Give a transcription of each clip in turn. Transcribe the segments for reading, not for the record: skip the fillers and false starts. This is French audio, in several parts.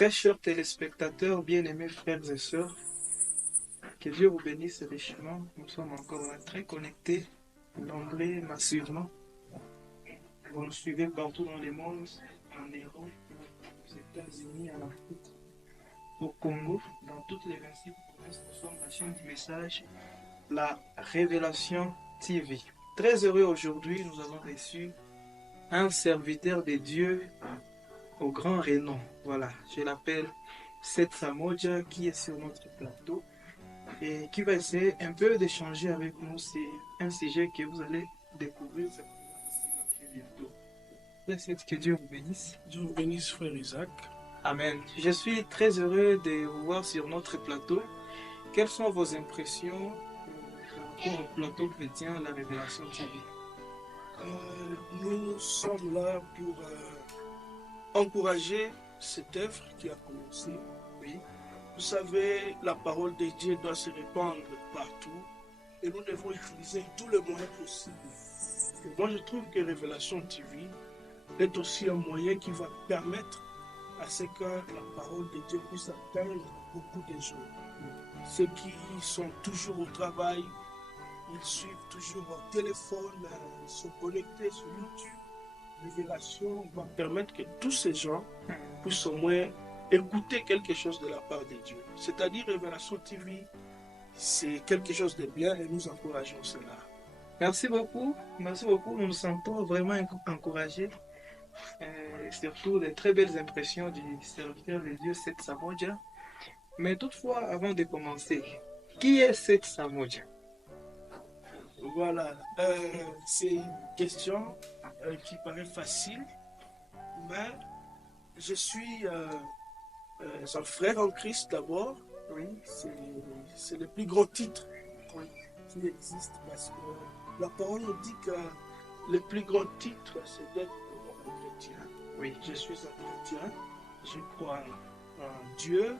Très chers téléspectateurs, bien-aimés frères et sœurs, que Dieu vous bénisse richement. Nous sommes encore là, très connectés, nombreux massivement. Vous nous suivez partout dans le monde, en Europe, aux États-Unis, en Afrique, au Congo, dans toutes les 26 provinces. Nous sommes la chaîne du message, la Révélation TV. Très heureux aujourd'hui, nous avons reçu un serviteur de Dieu au grand renom. Voilà, je l'appelle Seth Samoja qui est sur notre plateau et qui va essayer un peu d'échanger avec nous. C'est un sujet que vous allez découvrir bientôt. Seth, que Dieu vous bénisse. Dieu vous bénisse, frère Isaac. Amen. Je suis très heureux de vous voir sur notre plateau. Quelles sont vos impressions par rapport au plateau chrétien, la Révélation TV? Nous sommes là pour encourager cette œuvre qui a commencé. Oui. Vous savez, la parole de Dieu doit se répandre partout et nous devons utiliser tous les moyens possibles. Et moi, je trouve que Révélation TV est aussi un moyen qui va permettre à ce que la parole de Dieu puisse atteindre beaucoup de gens. Ceux qui sont toujours au travail, ils suivent toujours au téléphone, se connecter sur YouTube. Révélation va permettre que tous ces gens puissent au moins écouter quelque chose de la part de Dieu. C'est-à-dire Révélation TV, c'est quelque chose de bien et nous encourageons cela. Merci beaucoup. Merci beaucoup. Nous nous sentons vraiment encouragés. Surtout des très belles impressions du serviteur de Dieu, Seth Samoja. Mais toutefois, avant de commencer, qui est Seth Samoja? Voilà, c'est une question qui paraît facile, mais je suis un frère en Christ d'abord. Oui. C'est le plus grand titre qui existe parce que la parole nous dit que le plus grand titre, c'est d'être un chrétien. Oui. Je suis un chrétien, je crois en Dieu,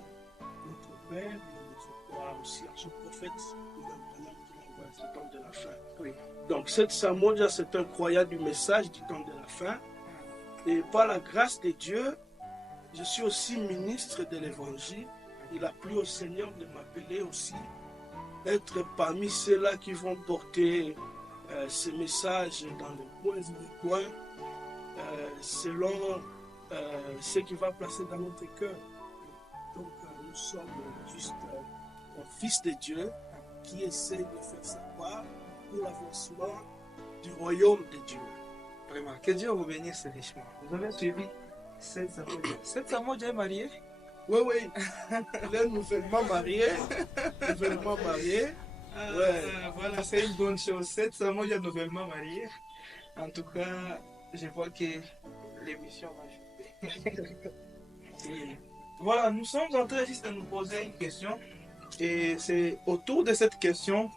notre Père, et je crois aussi en son prophète, du temps de la fin. Oui. Donc, Seth Samoja, c'est un croyant du message du temps de la fin. Et par la grâce de Dieu, je suis aussi ministre de l'évangile. Il a plu au Seigneur de m'appeler aussi, être parmi ceux-là qui vont porter ce message dans les coins et les coins, selon ce qu'il va placer dans notre cœur. Donc, nous sommes juste un fils de Dieu qui essaie de faire sa part pour l'avancement du royaume de Dieu. Vraiment, que Dieu vous bénisse richement. Vous avez suivi Seth Samoja. Seth Samoja est marié? Oui, oui. Il est nouvellement marié. Nouvellement marié. Ouais. Voilà, c'est une bonne chose. Seth Samoja est nouvellement marié. En tout cas, je vois que l'émission va jouer. Voilà, nous sommes en train juste de nous poser une question. Et c'est autour de cette question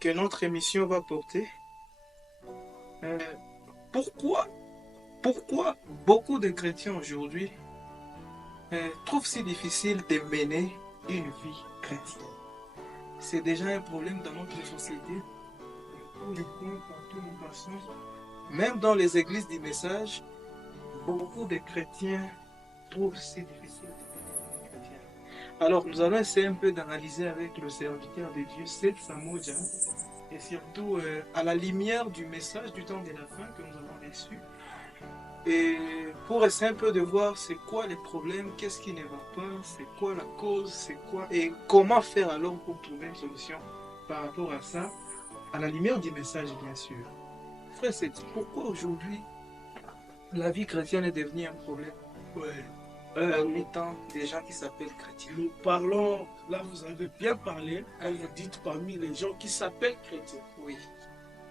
que notre émission va porter. Pourquoi beaucoup de chrétiens aujourd'hui trouvent si difficile de mener une vie chrétienne? C'est déjà un problème dans notre société. Tous les coins, partout où nous passons, même dans les églises du message, beaucoup de chrétiens trouvent si difficile de mener une vie chrétienne. Alors, nous allons essayer un peu d'analyser avec le serviteur de Dieu, Seth Samoja, et surtout à la lumière du message du temps de la fin que nous avons reçu. Et pour essayer un peu de voir c'est quoi les problèmes, qu'est-ce qui ne va pas, c'est quoi la cause, c'est quoi, et comment faire alors pour trouver une solution par rapport à ça, à la lumière du message bien sûr. Frère Seth, pourquoi aujourd'hui la vie chrétienne est devenue un problème? Ouais. Parmi tant des gens qui s'appellent chrétiens. Nous parlons, là vous avez bien parlé, quand vous dites parmi les gens qui s'appellent chrétiens. Oui.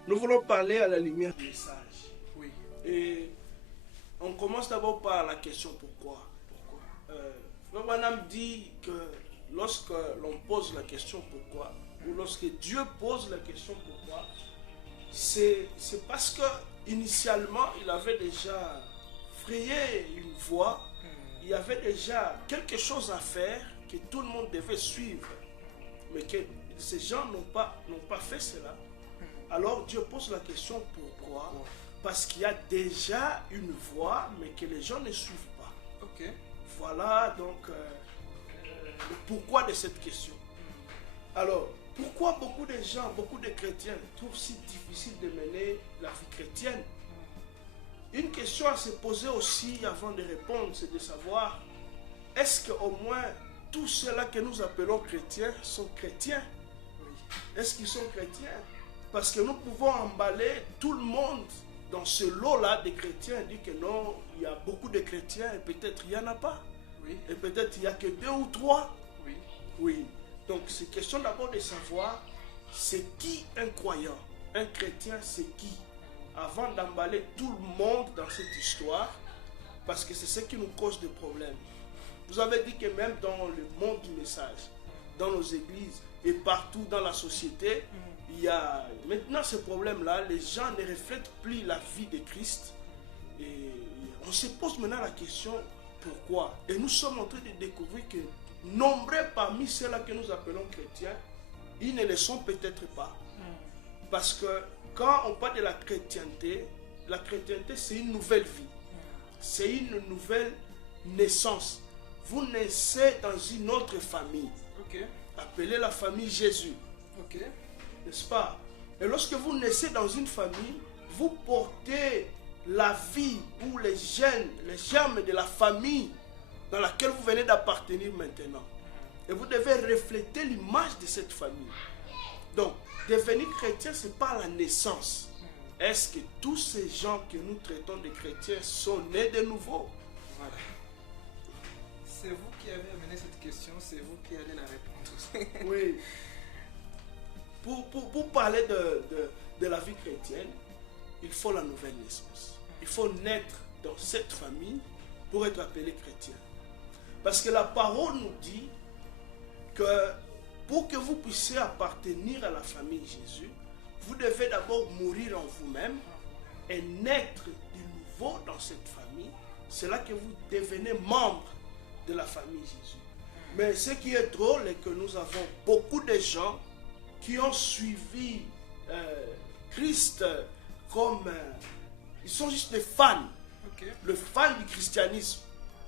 Nous voulons parler à la lumière du message. Oui. Et on commence d'abord par la question pourquoi. Frère Branham dit que lorsque l'on pose la question pourquoi, ou lorsque Dieu pose la question pourquoi, c'est parce que initialement il avait déjà frayé une voie. Il y avait déjà quelque chose à faire que tout le monde devait suivre, mais que ces gens n'ont pas fait cela. Alors Dieu pose la question pourquoi? Parce qu'il y a déjà une voie, mais que les gens ne suivent pas. Ok. Voilà donc le pourquoi de cette question. Alors, pourquoi beaucoup de gens, beaucoup de chrétiens trouvent si difficile de mener la vie chrétienne? Une question à se poser aussi avant de répondre, c'est de savoir, est-ce qu'au moins tous ceux-là que nous appelons chrétiens sont chrétiens? Est-ce qu'ils sont chrétiens? Parce que nous pouvons emballer tout le monde dans ce lot-là des chrétiens et dire que non, il y a beaucoup de chrétiens et peut-être il n'y en a pas. Oui. Et peut-être il n'y a que 2 ou 3. Oui. Oui. Donc c'est question d'abord de savoir c'est qui un croyant. Un chrétien c'est qui? Avant d'emballer tout le monde dans cette histoire, parce que c'est ce qui nous cause des problèmes. Vous avez dit que même dans le monde du message, dans nos églises et partout dans la société, il y a maintenant ce problème-là, les gens ne reflètent plus la vie de Christ. Et on se pose maintenant la question, pourquoi? Et nous sommes en train de découvrir que nombreux parmi ceux-là que nous appelons chrétiens, ils ne le sont peut-être pas. Parce que quand on parle de la chrétienté c'est une nouvelle vie. C'est une nouvelle naissance. Vous naissez dans une autre famille. Ok. Appelée la famille Jésus. Ok. N'est-ce pas? Et lorsque vous naissez dans une famille, vous portez la vie ou les germes de la famille dans laquelle vous venez d'appartenir maintenant. Et vous devez refléter l'image de cette famille. Donc, devenir chrétien, ce n'est pas la naissance. Est-ce que tous ces gens que nous traitons de chrétiens sont nés de nouveau? Voilà. C'est vous qui avez amené cette question, c'est vous qui allez la répondre. Oui. Pour parler de la vie chrétienne, il faut la nouvelle naissance. Il faut naître dans cette famille pour être appelé chrétien. Parce que la parole nous dit que pour que vous puissiez appartenir à la famille Jésus, vous devez d'abord mourir en vous-même et naître de nouveau dans cette famille. C'est là que vous devenez membre de la famille Jésus. Mais ce qui est drôle est que nous avons beaucoup de gens qui ont suivi Christ comme... ils sont juste des fans. Okay. Le fan du christianisme.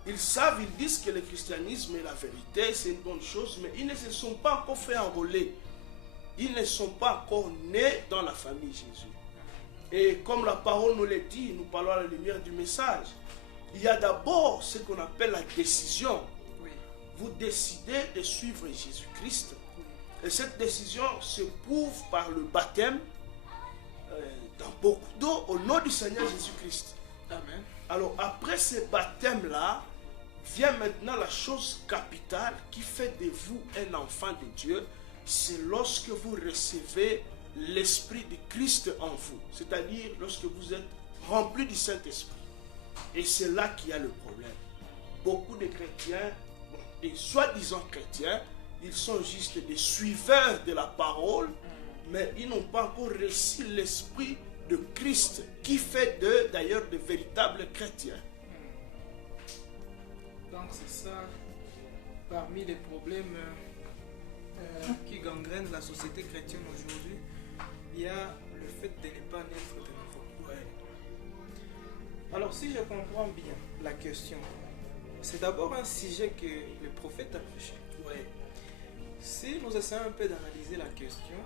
Ils savent, ils disent que le christianisme est la vérité, c'est une bonne chose, mais ils ne se sont pas encore fait enrôler. Ils ne sont pas encore nés dans la famille Jésus. Et comme la parole nous le dit, nous parlons à la lumière du message, il y a d'abord ce qu'on appelle la décision. Oui. Vous décidez de suivre Jésus-Christ. Et cette décision se prouve par le baptême dans beaucoup d'eau au nom du Seigneur Jésus-Christ. Amen. Alors après ce baptême-là, vient maintenant la chose capitale qui fait de vous un enfant de Dieu. C'est lorsque vous recevez l'Esprit de Christ en vous. C'est-à-dire lorsque vous êtes rempli du Saint-Esprit. Et c'est là qu'il y a le problème. Beaucoup de chrétiens, des soi-disant chrétiens, ils sont juste des suiveurs de la parole, mais ils n'ont pas encore reçu l'Esprit de Christ, qui fait d'eux d'ailleurs de véritables chrétiens. Donc c'est ça, parmi les problèmes qui gangrènent la société chrétienne aujourd'hui, il y a le fait de ne pas naître de nouveau. Ouais. Alors si je comprends bien la question, c'est d'abord un sujet que le prophète a prêché. Ouais. Si nous essayons un peu d'analyser la question,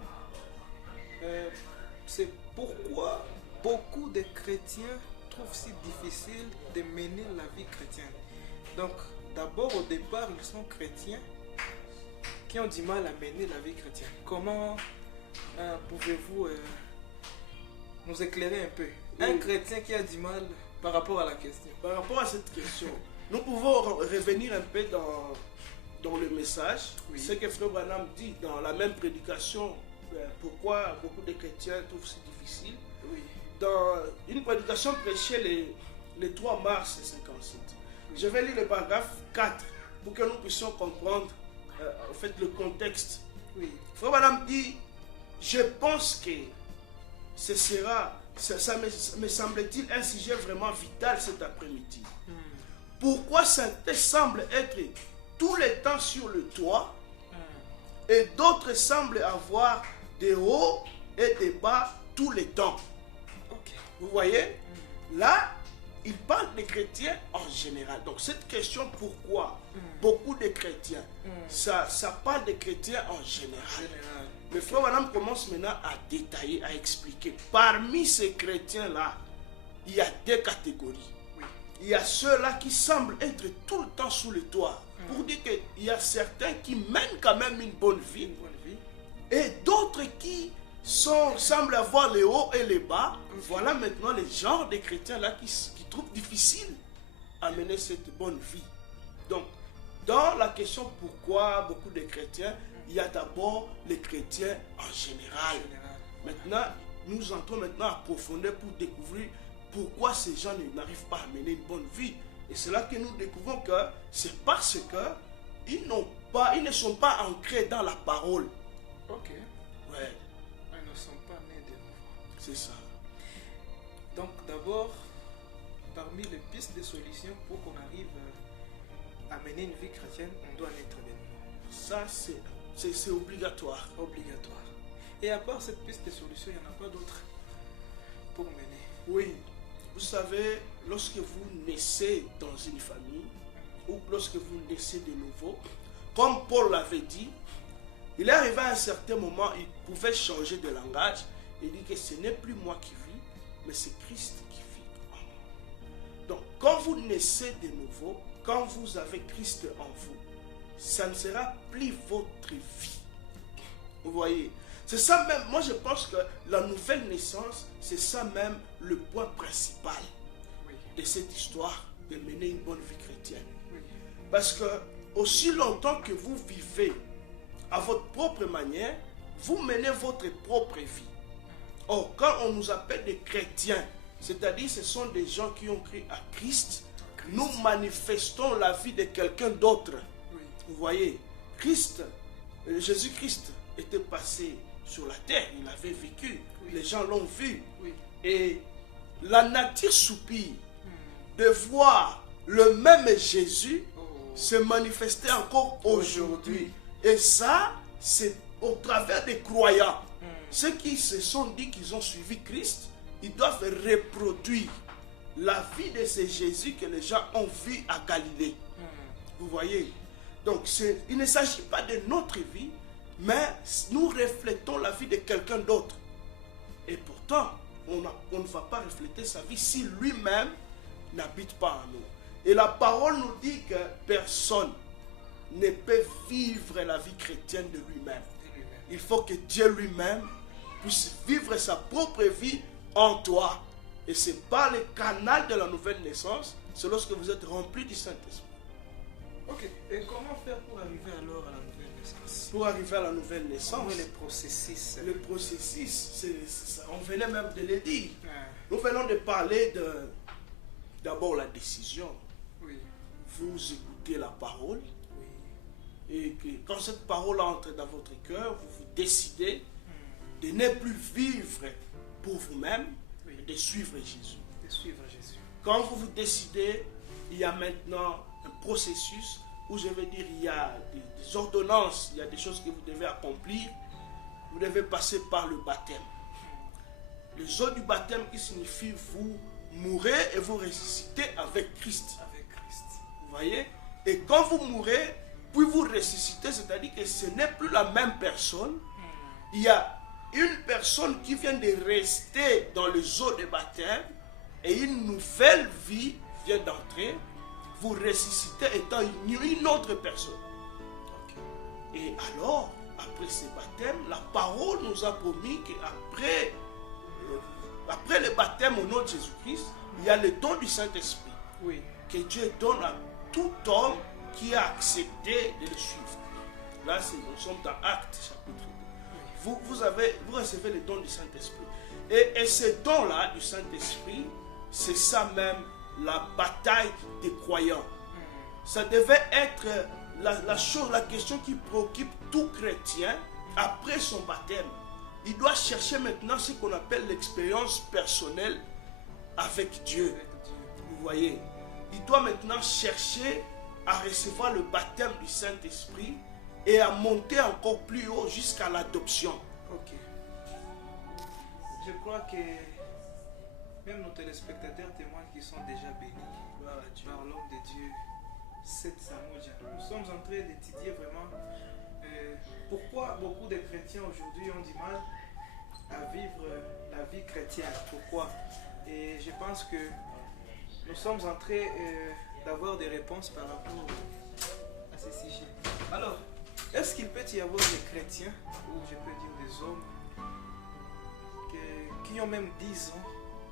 c'est pourquoi beaucoup de chrétiens trouvent si difficile de mener la vie chrétienne. Donc, d'abord, au départ, ils sont chrétiens qui ont du mal à mener la vie chrétienne. Comment pouvez-vous nous éclairer un peu? Un chrétien qui a du mal par rapport à la question. Par rapport à cette question, nous pouvons revenir un peu dans le message. Oui. Ce que Frère Branham dit dans la même prédication, pourquoi beaucoup de chrétiens trouvent c'est difficile. Oui. Dans une prédication prêchée le 3 mars 57. Je vais lire le paragraphe 4 pour que nous puissions comprendre en fait le contexte. Oui. Frère Branham dit, je pense que ce sera, ça me semble-t-il un sujet vraiment vital cet après-midi. Pourquoi certains semblent être tout le temps sur le toit et d'autres semblent avoir des hauts et des bas tout le temps. Ok. Vous voyez? Là, il parle des chrétiens en général. Donc cette question, pourquoi beaucoup de chrétiens, ça parle des chrétiens en général. Mais frère Branham commence maintenant à détailler, à expliquer. Parmi ces chrétiens-là, il y a deux catégories. Oui. Il y a ceux-là qui semblent être tout le temps sous le toit. Pour dire qu'il y a certains qui mènent quand même une bonne vie. Une bonne vie. Et d'autres qui semblent avoir les hauts et les bas. Voilà maintenant les genres de chrétiens-là qui trouvent difficile à mener cette bonne vie. Donc, dans la question pourquoi beaucoup de chrétiens, il y a d'abord les chrétiens en général. Maintenant, nous entrons maintenant à profondeur pour découvrir pourquoi ces gens n'arrivent pas à mener une bonne vie. Et c'est là que nous découvrons que c'est parce qu'ils ne sont pas ancrés dans la parole. Ok. Ouais. Ils ne sont pas nés de nouveau. C'est ça. Donc d'abord, parmi les pistes de solutions pour qu'on arrive à mener une vie chrétienne, on doit naître de nouveau. Ça, c'est obligatoire. Obligatoire. Et à part cette piste de solution, il n'y en a pas d'autres pour mener. Oui. Vous savez, lorsque vous naissez dans une famille, ou lorsque vous naissez de nouveau, comme Paul l'avait dit, il est arrivé à un certain moment, il pouvait changer de langage et dire que ce n'est plus moi qui vis, mais c'est Christ qui vit en moi. Donc, quand vous naissez de nouveau, quand vous avez Christ en vous, ça ne sera plus votre vie. Vous voyez? C'est ça même, moi je pense que la nouvelle naissance, c'est ça même le point principal de cette histoire de mener une bonne vie chrétienne. Parce que aussi longtemps que vous vivez à votre propre manière, vous menez votre propre vie. Or, quand on nous appelle des chrétiens, c'est-à-dire ce sont des gens qui ont cru à Christ, nous manifestons la vie de quelqu'un d'autre. Vous voyez, Jésus-Christ était passé sur la terre, il avait vécu, les gens l'ont vu. Et la nature soupire de voir le même Jésus se manifester encore aujourd'hui. Et ça, c'est au travers des croyants. Ceux qui se sont dit qu'ils ont suivi Christ, ils doivent reproduire la vie de ce Jésus que les gens ont vu à Galilée. Vous voyez? Donc, il ne s'agit pas de notre vie, mais nous reflétons la vie de quelqu'un d'autre. Et pourtant, on ne va pas refléter sa vie si lui-même n'habite pas en nous. Et la parole nous dit que personne ne peut vivre la vie chrétienne de lui-même. Il faut que Dieu lui-même puisse vivre sa propre vie en toi. Et c'est par le canal de la nouvelle naissance, c'est lorsque vous êtes rempli du Saint-Esprit. Ok, et comment faire pour arriver alors à la nouvelle naissance? Pour arriver à la nouvelle naissance, le processus. Le processus, on venait même de le dire. Nous venons de parler d'abord la décision. Oui. Vous écoutez la parole. Oui. Et que quand cette parole entre dans votre cœur, vous vous décidez de ne plus vivre pour vous-même, oui, de suivre Jésus. De suivre Jésus. Quand vous vous décidez, il y a maintenant un processus où je veux dire, il y a des ordonnances, il y a des choses que vous devez accomplir. Vous devez passer par le baptême. Les eaux du baptême qui signifie vous mourrez et vous ressuscitez avec Christ. Avec Christ. Vous voyez? Et quand vous mourrez, puis vous ressuscitez, c'est-à-dire que ce n'est plus la même personne. Il y a une personne qui vient de rester dans les eaux de baptême et une nouvelle vie vient d'entrer. Vous ressuscitez étant une autre personne. Okay. Et alors, après ce baptême, la parole nous a promis qu'après après le baptême au nom de Jésus-Christ, il y a le don du Saint-Esprit. Oui. Que Dieu donne à tout homme qui a accepté de le suivre. Là, nous sommes dans Actes chapitre 2. Oui. Vous recevez le don du Saint-Esprit. Et ce don-là du Saint-Esprit, c'est ça même la bataille des croyants. Ça devait être la question qui préoccupe tout chrétien après son baptême. Il doit chercher maintenant ce qu'on appelle l'expérience personnelle avec Dieu. Vous voyez, il doit maintenant chercher à recevoir le baptême du Saint-Esprit et à monter encore plus haut jusqu'à l'adoption. Ok. Je crois que Même nos téléspectateurs témoignent qu'ils sont déjà bénis par l'homme de Dieu, Seth Samoudja. Nous sommes en train d'étudier vraiment pourquoi beaucoup de chrétiens aujourd'hui ont du mal à vivre la vie chrétienne. Pourquoi? Et je pense que nous sommes en train d'avoir des réponses par rapport à ce sujet. Alors, est-ce qu'il peut y avoir des chrétiens, ou je peux dire des hommes, qui ont même 10 ans,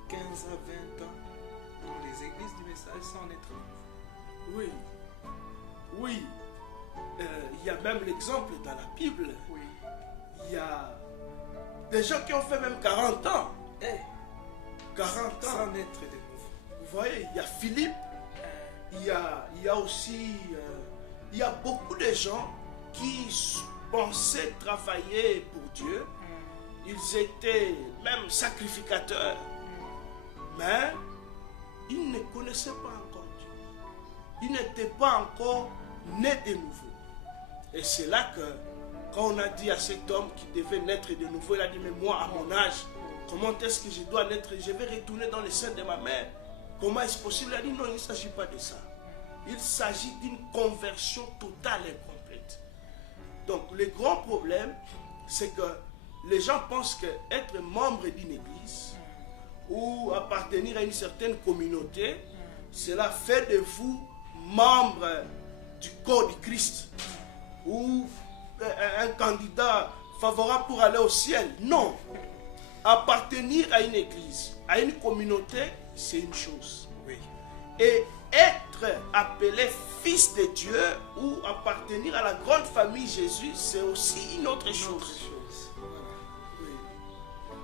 15 à 20 ans dans les églises du message sans être? Oui. Oui. Il y a même l'exemple dans la Bible. Oui. Il y a des gens qui ont fait même 40 ans. 40 ans. Sans naître de nouveau. Vous voyez, il y a Philippe. Il y a aussi... il y a beaucoup de gens qui pensaient travailler pour Dieu. Ils étaient même sacrificateurs. Mais ils ne connaissaient pas encore Dieu. Ils n'étaient pas encore nés de nouveau. Et c'est là que, quand on a dit à cet homme qui devait naître de nouveau, il a dit, mais moi, à mon âge, comment est-ce que je dois naître? Je vais retourner dans le sein de ma mère. Comment est-ce possible? Il a dit, non, il ne s'agit pas de ça. Il s'agit d'une conversion totale et complète. Donc, le grand problème, c'est que les gens pensent qu'être membre d'une église ou appartenir à une certaine communauté, cela fait de vous membre du corps du Christ ou un candidat favorable pour aller au ciel. Non. Appartenir à une église, à une communauté, c'est une chose. Oui. Et être appelé fils de Dieu ou appartenir à la grande famille Jésus, c'est aussi une autre chose. Oui.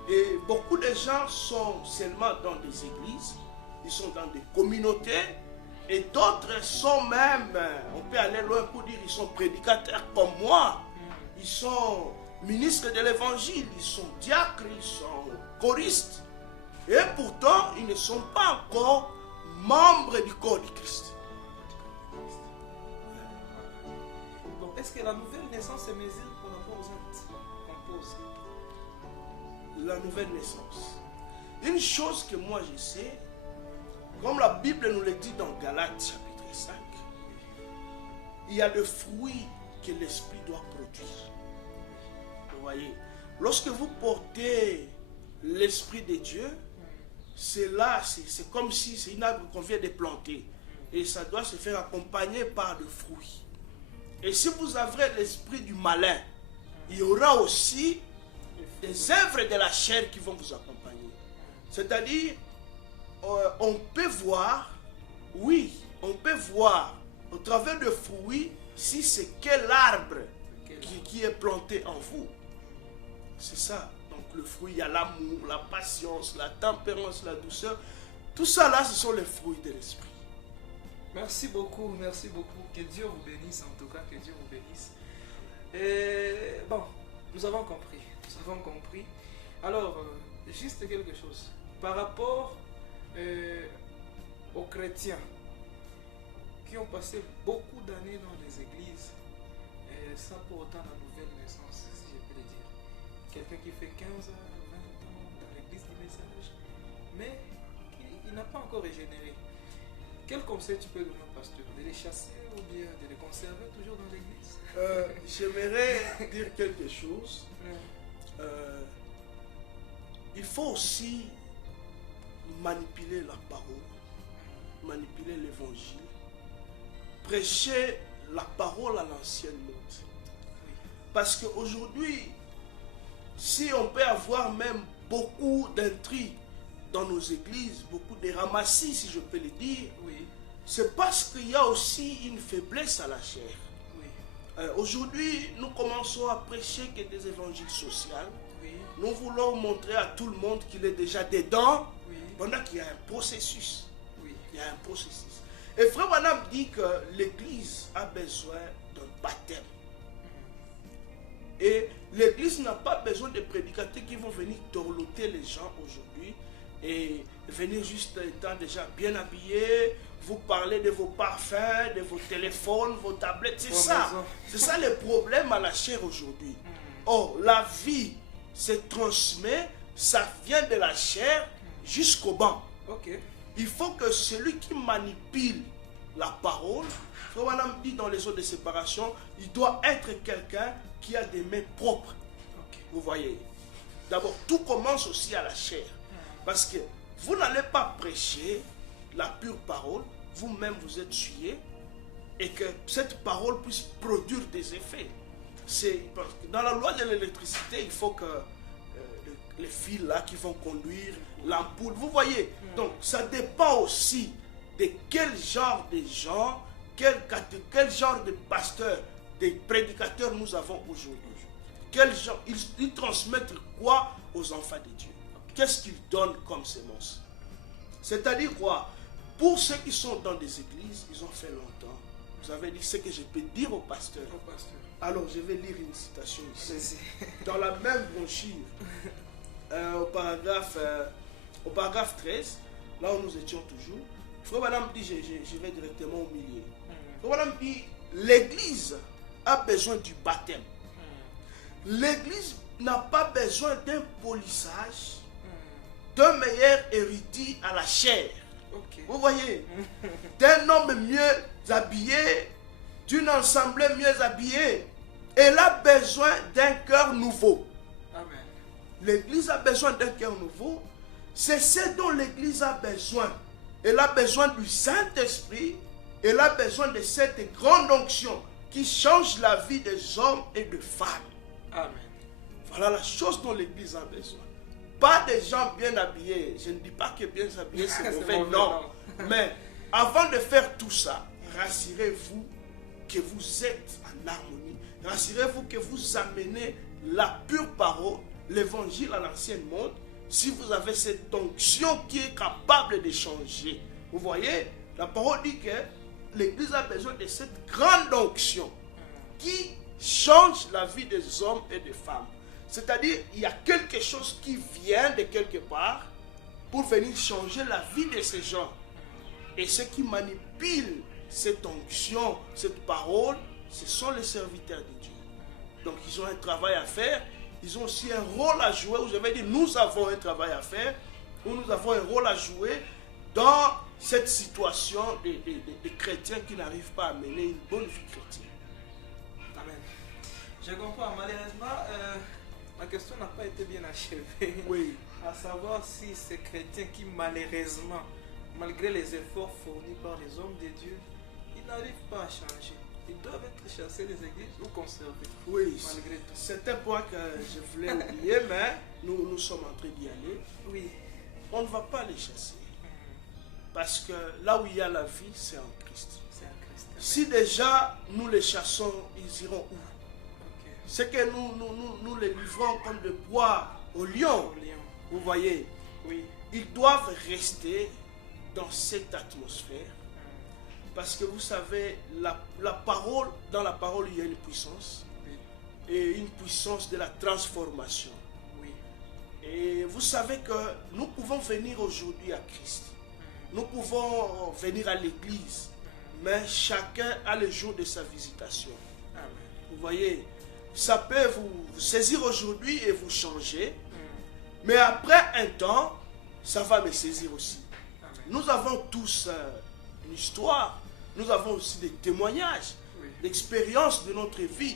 Et beaucoup de gens sont seulement dans des églises, ils sont dans des communautés, et d'autres sont même, on peut aller loin pour dire, ils sont prédicateurs comme moi, ils sont ministres de l'évangile, ils sont diacres, ils sont choristes, et pourtant ils ne sont pas encore membres du corps du Christ. Bon, est-ce que la nouvelle naissance se mesure par rapport aux actes qu'on pose? La nouvelle naissance. Une chose que moi je sais, comme la Bible nous le dit dans Galates chapitre 5, il y a le fruit que l'esprit doit produire. Vous voyez, lorsque vous portez l'esprit de Dieu, c'est là, c'est comme si c'est une arbre qu'on vient de planter. Et ça doit se faire accompagner par le fruit. Et si vous avez l'esprit du malin, il y aura aussi des œuvres de la chair qui vont vous accompagner. C'est-à-dire, on peut voir, oui, on peut voir au travers de fruits si c'est quel arbre qui est planté en vous. C'est ça. Donc le fruit, il y a l'amour, la patience, la tempérance, la douceur. Tout ça là, ce sont les fruits de l'esprit. Merci beaucoup, merci beaucoup. Que Dieu vous bénisse, en tout cas, que Dieu vous bénisse. Et bon, nous avons compris. Nous avons compris. Alors, juste quelque chose. Par rapport aux chrétiens qui ont passé beaucoup d'années dans les églises sans pour autant la nouvelle naissance, si je peux le dire. Quelqu'un qui fait 15 à 20 ans dans l'église du message, mais qui n'a pas encore régénéré. Quel conseil tu peux donner au pasteur? De les chasser ou bien de les conserver toujours dans l'église? J'aimerais dire quelque chose. Il faut aussi manipuler la parole, manipuler l'évangile, prêcher la parole à l'ancienne mode. Parce qu'aujourd'hui, si on peut avoir même beaucoup d'intrigues dans nos églises, beaucoup de ramassis, si je peux le dire, Oui. c'est parce qu'il y a aussi une faiblesse à la chair. Oui. Aujourd'hui, nous commençons à prêcher que des évangiles sociaux. Oui. Nous voulons montrer à tout le monde qu'il est déjà dedans, Oui. pendant qu'il y a un processus. Oui. Il y a un processus. Et Frère Branham dit que l'Église a besoin d'un baptême. Et l'Église n'a pas besoin de prédicateurs qui vont venir dorloter les gens aujourd'hui et venir juste étant déjà bien habillés, vous parler de vos parfums, de vos téléphones, vos tablettes. C'est ça. C'est ça le problème à la chair aujourd'hui. Or, la vie se transmet, ça vient de la chair jusqu'au banc. Ok. Il faut que celui qui manipule la parole, Frère Branham dit dans les eaux de séparation, il doit être quelqu'un qui a des mains propres. Ok. Vous voyez. D'abord, tout commence aussi à la chair. Parce que vous n'allez pas prêcher la pure parole, vous-même vous êtes souillé, et que cette parole puisse produire des effets. Dans la loi de l'électricité, il faut que les fils là qui vont conduire l'ampoule, vous voyez. Donc ça dépend aussi de quel genre de gens, quel genre de pasteurs, de prédicateurs nous avons aujourd'hui. Quel genre, ils transmettent quoi aux enfants de Dieu? Qu'est-ce qu'ils donnent comme sémence? C'est-à-dire quoi? Pour ceux qui sont dans des églises, ils ont fait longtemps. Vous avez dit ce que je peux dire au pasteur. Alors je vais lire une citation ici. Dans la même brochure, au paragraphe 13, là où nous étions toujours, Frère Branham dit, je vais directement au milieu. Frère Branham dit, l'église a besoin du baptême. L'église n'a pas besoin d'un polissage, d'un meilleur érudit à la chair. Okay. Vous voyez, d'un homme mieux habillé, d'une assemblée mieux habillée. Elle a besoin d'un cœur nouveau. Amen. L'église a besoin d'un cœur nouveau. C'est ce dont l'église a besoin. Elle a besoin du Saint-Esprit. Elle a besoin de cette grande onction qui change la vie des hommes et des femmes. Amen. Voilà la chose dont l'église a besoin. Pas des gens bien habillés. Je ne dis pas que bien habillés c'est mauvais, non. Mais avant de faire tout ça, rassurez-vous que vous êtes en harmonie. Rassurez-vous que vous amenez la pure parole, l'évangile à l'ancienne monde, si vous avez cette onction qui est capable de changer. Vous voyez, la parole dit que l'église a besoin de cette grande onction qui change la vie des hommes et des femmes. C'est-à-dire, il y a quelque chose qui vient de quelque part pour venir changer la vie de ces gens. Et ceux qui manipulent cette onction, cette parole, ce sont les serviteurs de Dieu. Donc, ils ont un travail à faire. Ils ont aussi un rôle à jouer. Vous avez dit, nous avons un travail à faire. Ou nous avons un rôle à jouer dans cette situation des chrétiens qui n'arrivent pas à mener une bonne vie chrétienne. Amen. Je comprends. Malheureusement, ma question n'a pas été bien achevée. Oui. À savoir si ces chrétiens qui malheureusement, malgré les efforts fournis par les hommes de Dieu, ils n'arrivent pas à changer. Ils doivent être chassés des églises ou conservés. Oui, malgré tout. C'est un point que je voulais oublier, mais nous sommes en train d'y aller. Oui. On ne va pas les chasser. Parce que là où il y a la vie, c'est en Christ. C'est en Christ. Si déjà nous les chassons, ils iront où? Okay. C'est que nous les livrons comme de bois au lion. Vous voyez? Oui. Ils doivent rester dans cette atmosphère. Parce que vous savez, la parole, dans la parole, il y a une puissance. Oui. Et une puissance de la transformation. Oui. Et vous savez que nous pouvons venir aujourd'hui à Christ. Nous pouvons venir à l'église. Mais chacun a le jour de sa visitation. Amen. Vous voyez, ça peut vous saisir aujourd'hui et vous changer. Mais après un temps, ça va me saisir aussi. Amen. Nous avons tous une histoire. Nous avons aussi des témoignages, oui, d'expériences de notre vie.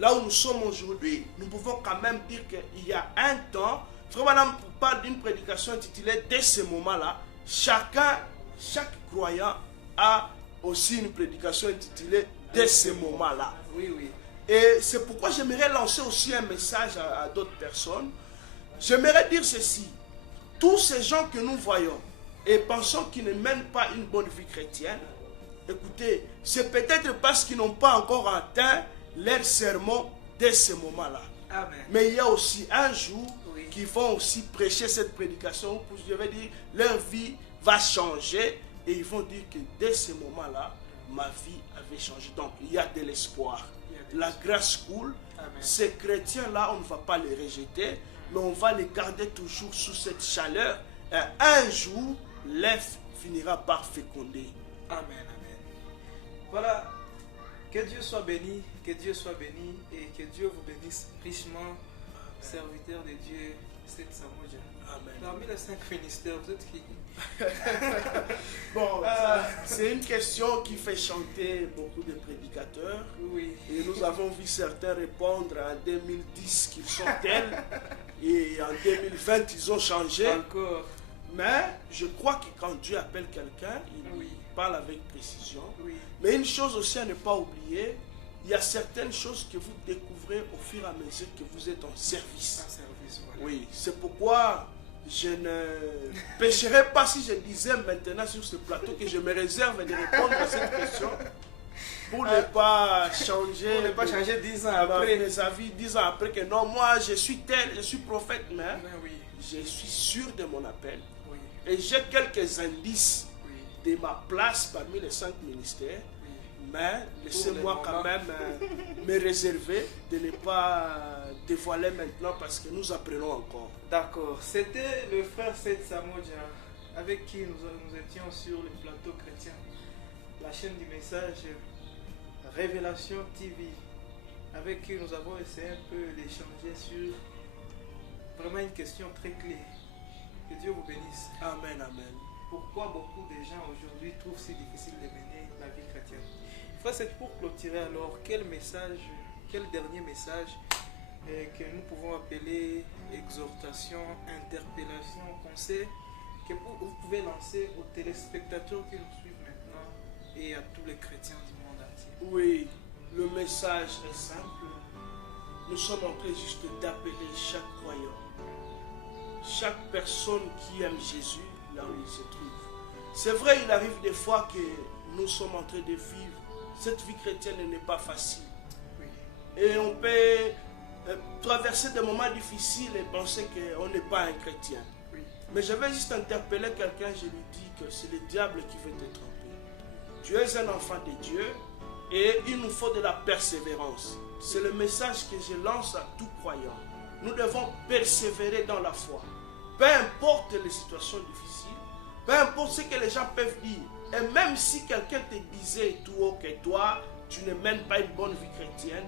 Là où nous sommes aujourd'hui, nous pouvons quand même dire qu'il y a un temps, Frère Branham parle d'une prédication intitulée « Dès ce moment-là », chaque croyant a aussi une prédication intitulée « Dès ce moment-là ». Oui, oui. Et c'est pourquoi j'aimerais lancer aussi un message à d'autres personnes. J'aimerais dire ceci. Tous ces gens que nous voyons et pensons qu'ils ne mènent pas une bonne vie chrétienne, écoutez, c'est peut-être parce qu'ils n'ont pas encore atteint leur sermon dès ce moment-là. Amen. Mais il y a aussi un jour oui, qui vont aussi prêcher cette prédication. Je vais dire, leur vie va changer et ils vont dire que dès ce moment-là, ma vie avait changé. Donc il y a de l'espoir. La grâce coule. Amen. Ces chrétiens-là, on ne va pas les rejeter, mais on va les garder toujours sous cette chaleur. Et un jour, l'œuf finira par féconder. Amen, amen. Voilà, que Dieu soit béni, et que Dieu vous bénisse richement, serviteurs de Dieu, 7 Samoja. Amen. Parmi les 5 ministères, vous êtes qui? Bon, c'est une question qui fait chanter beaucoup de prédicateurs. Oui. Et nous avons vu certains répondre en 2010 qu'ils sont tels. Et en 2020, ils ont changé. Encore. Mais je crois que quand Dieu appelle quelqu'un, il Oui. parle avec précision. Oui. Mais une chose aussi à ne pas oublier, il y a certaines choses que vous découvrez au fur et à mesure que vous êtes en service. Un service, voilà. Oui, c'est pourquoi je ne pécherai pas si je disais maintenant sur ce plateau que je me réserve de répondre à cette question pour ne pas changer. Pour ne pas changer 10 ans après après. mes avis 10 ans après que non, moi je suis tel, je suis prophète, mais Mais oui. je suis sûr de mon appel. Oui. Et j'ai quelques indices Oui. de ma place parmi les 5 ministères. Oui. Mais laissez-moi Pour le quand moment. même me réserver de ne pas dévoiler maintenant parce que nous apprenons encore. D'accord. C'était le frère Seth Samoja avec qui nous étions sur le plateau chrétien. La chaîne du message Révélation TV. Avec qui nous avons essayé un peu d'échanger sur vraiment une question très clé. Que Dieu vous bénisse. Amen, amen. Pourquoi beaucoup de gens aujourd'hui trouvent si difficile de mener la vie chrétienne? Frère, c'est pour clôturer alors, quel dernier message que nous pouvons appeler exhortation, interpellation, conseil que vous pouvez lancer aux téléspectateurs qui nous suivent maintenant et à tous les chrétiens du monde entier? Oui, le message est simple. Nous sommes en train juste d'appeler chaque croyant, chaque personne qui aime Jésus là où il se trouve. C'est vrai, il arrive des fois que nous sommes en train de vivre. Cette vie chrétienne n'est pas facile. Oui. Et on peut traverser des moments difficiles et penser qu'on n'est pas un chrétien. Oui. Mais je vais juste interpeller quelqu'un, je lui dis que c'est le diable qui veut te tromper. Tu es un enfant de Dieu et il nous faut de la persévérance. C'est le message que je lance à tout croyant. Nous devons persévérer dans la foi. Peu importe les situations difficiles, peu importe ce que les gens peuvent dire. Et même si quelqu'un te disait tout haut que toi, tu ne mènes pas une bonne vie chrétienne,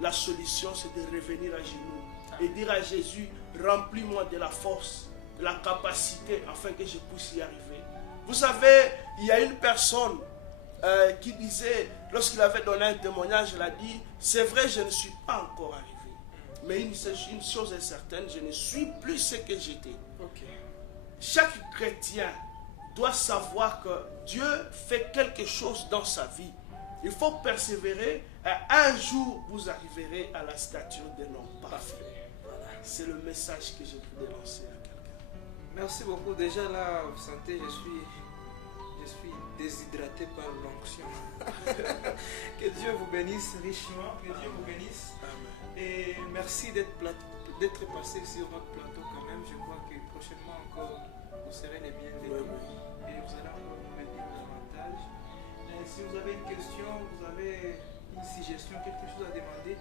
la solution c'est de revenir à genoux et dire à Jésus, remplis-moi de la force, de la capacité afin que je puisse y arriver. Vous savez, il y a une personne qui disait, lorsqu'il avait donné un témoignage, il a dit, c'est vrai, je ne suis pas encore arrivé. Mais une chose est certaine, je ne suis plus ce que j'étais. Ok. Chaque chrétien doit savoir que Dieu fait quelque chose dans sa vie. Il faut persévérer et un jour vous arriverez à la stature d'un homme parfait. Voilà. C'est le message que je voulais lancer à quelqu'un. Merci beaucoup. Déjà là, vous sentez, je suis déshydraté par l'onction. Que Dieu vous bénisse richement, que Dieu vous bénisse. Amen. Et merci d'être passé sur notre plateau quand même. Je crois que prochainement encore, vous serez les bienvenus. Et vous allez encore nous bénir davantage. Et si vous avez une question, vous avez une suggestion, quelque chose à demander,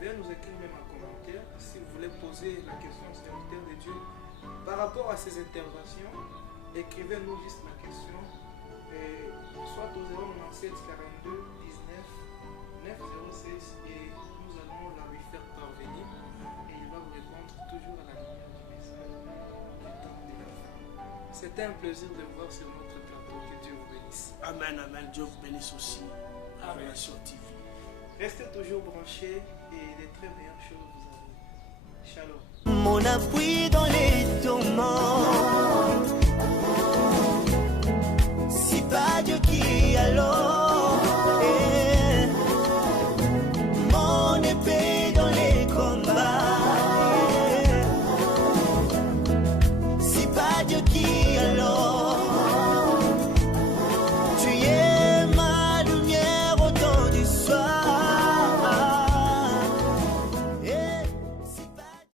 veuillez nous écrire même en commentaire. Si vous voulez poser la question au serviteur de Dieu par rapport à ces interventions, écrivez-nous juste la question. Et soit au 097 42 19 906 et nous allons la lui faire parvenir et il va vous répondre toujours à la lumière du message du temps de la fin. C'était un plaisir de vous voir sur notre plateau. Que Dieu vous bénisse. Amen, amen. Dieu vous bénisse aussi. Révélation TV. Restez toujours branchés et de très meilleures choses vous arrivent. Shalom. Mon appui dans les tourments.